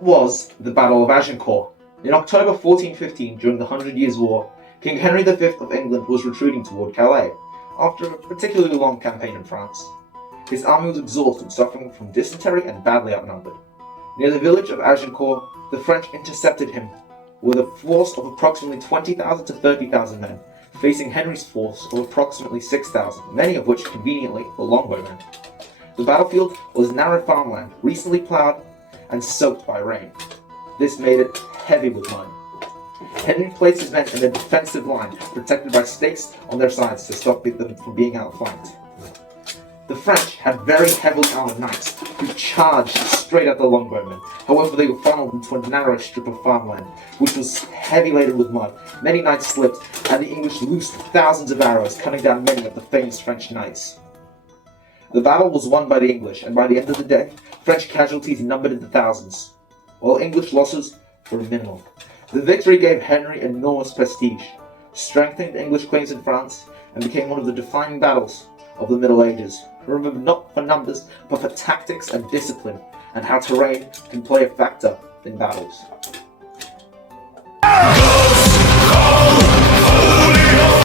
was the Battle of Agincourt. In October 1415, during the Hundred Years' War, King Henry V of England was retreating toward Calais, after a particularly long campaign in France. His army was exhausted, suffering from dysentery and badly outnumbered. Near the village of Agincourt, the French intercepted him with a force of approximately 20,000 to 30,000 men, facing Henry's force of approximately 6,000, many of which conveniently were longbowmen. The battlefield was narrow farmland, recently plowed and soaked by rain. This made it heavy with mud. Henry placed his men in a defensive line, protected by stakes on their sides to stop them from being outflanked. The French had very heavily armored knights who charged straight at the longbowmen. However, they were funneled into a narrow strip of farmland, which was heavy laden with mud. Many knights slipped, and the English loosed thousands of arrows, cutting down many of the famous French knights. The battle was won by the English, and by the end of the day, French casualties numbered in the thousands, while English losses were minimal. The victory gave Henry enormous prestige, strengthened English claims in France, and became one of the defining battles of the Middle Ages, remembered not for numbers, but for tactics and discipline, and how terrain can play a factor in battles.